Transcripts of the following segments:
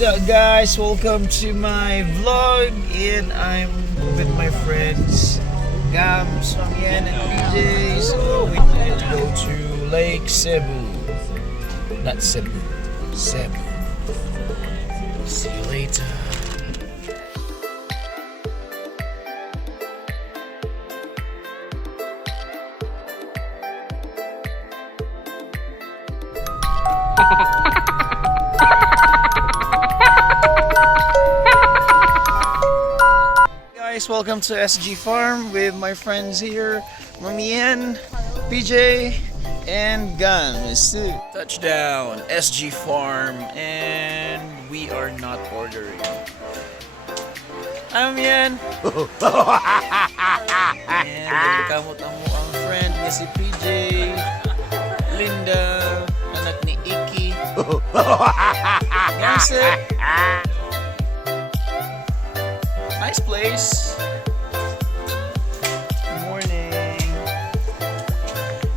What's up guys, welcome to my vlog and I'm with my friends Gams, Mangyan and PJ. So we need to go to Lake Sebu. Not Cebu, Sebu. See you later. Guys, welcome to SG Farm with my friends here, Mamian, PJ, and Guns. Touchdown, SG Farm, and we are not ordering. I'm Yan. And kamot ang muang friend niya si PJ, Linda, anak ni Iki. That's it. Nice place. Good morning.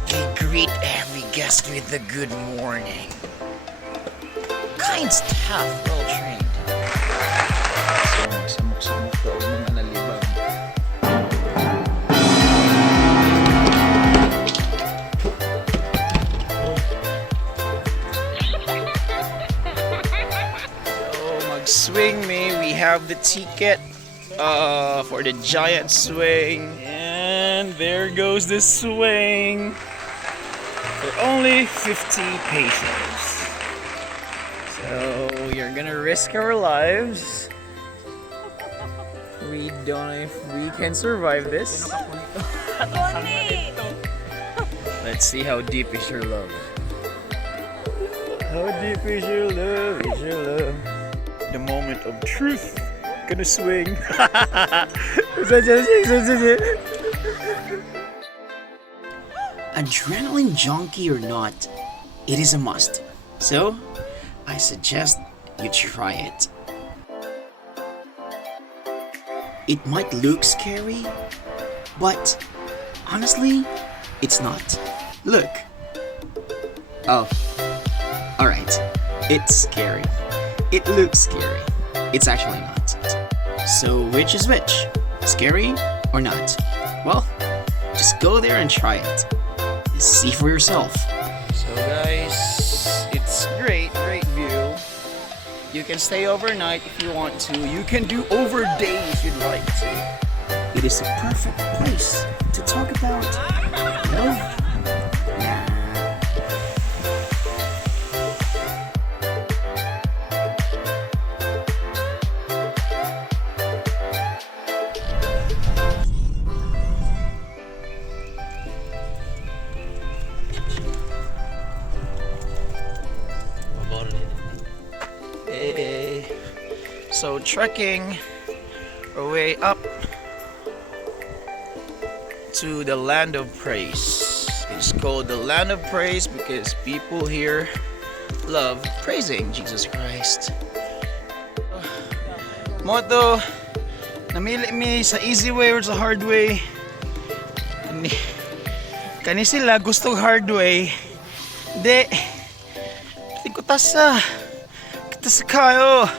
They greet every guest with a good morning. Kind's tough, well trained. Samok-samok daw mga nalibag. So mag-swing me, we have the ticket for the giant swing, and there goes the swing for only 50 pesos. So you're gonna risk our lives. We don't know if we can survive this. Let's see how deep is your love. How deep is your love? Is your love? The moment of truth. Gonna swing. Adrenaline junkie or not, it is a must. So, I suggest you try it. It might look scary, but honestly, it's not. Look. Oh, alright. It's scary. It looks scary. It's actually not. So which is which? Scary or not? Well, just go there and try it. See for yourself. So guys, it's great view. You can stay overnight if you want to. You can do overday if you'd like to. It is a perfect place to talk about love. Hey. So trekking our way up to the land of praise. It's called the land of praise because people here love praising Jesus Christ. Moto, namili mi sa easy way or sa hard way. Kani sila gustong hard way. Di ko tasa. Kita kayo.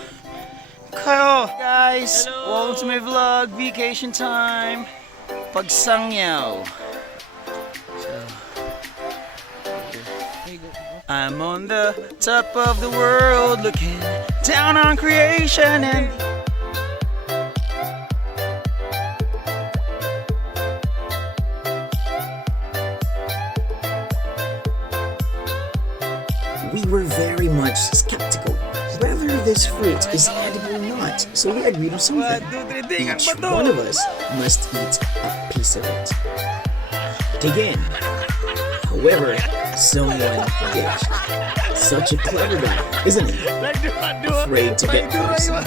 Guys, welcome to my vlog, vacation time. Magsangyaw. So, I'm on the top of the world looking down on creation and We were very much skeptical whether this fruit is edible or not, so we agreed on something. Each one of us must eat a piece of it. Dig in. However, someone ditched. Such a clever guy, isn't he? Afraid to get poison.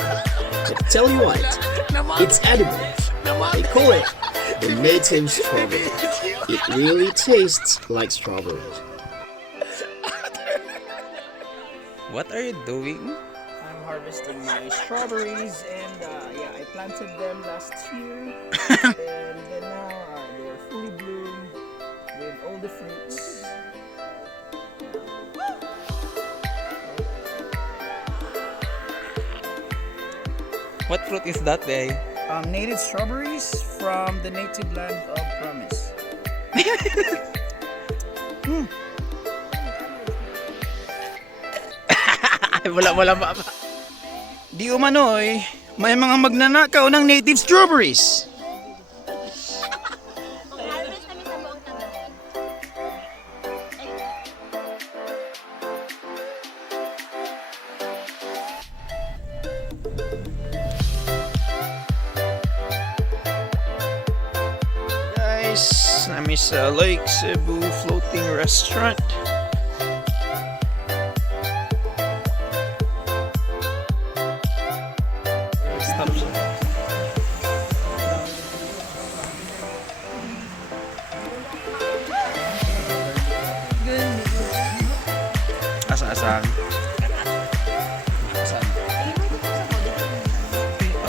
But tell you what, it's edible. They call it the native strawberry. It really tastes like strawberry. what are you doing? I'm harvesting my strawberries and yeah, I planted them last year and then now they're fully bloomed with all the fruits. What fruit is that, Day? Native strawberries from the native land of Promise. Wala ba? Di umano'y, may mga magnanakaw ng native strawberries. Guys, I'm sa Lake Sebu floating restaurant. Stop siya. Asa-asang. Asan?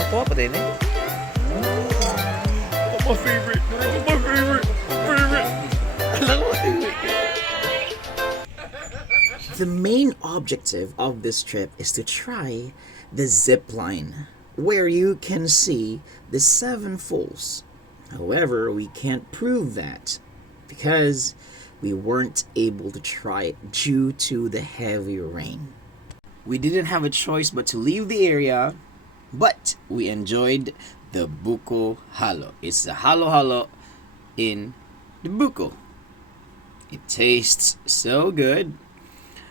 Ako pa din eh. My favorite. My favorite. Alam mo, The main objective of this trip is to try the zip line, where you can see the 7 falls. However, we can't prove that because we weren't able to try it due to the heavy rain. We didn't have a choice but to leave the area, but we enjoyed the buko halo. It's the halo in the buko. It tastes so good,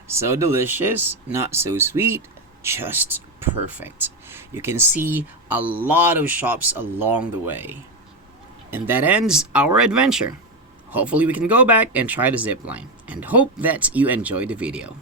so delicious, not so sweet, just perfect. You can see a lot of shops along the way. And that ends our adventure. Hopefully we can go back and try the zip line, and hope that you enjoyed the video.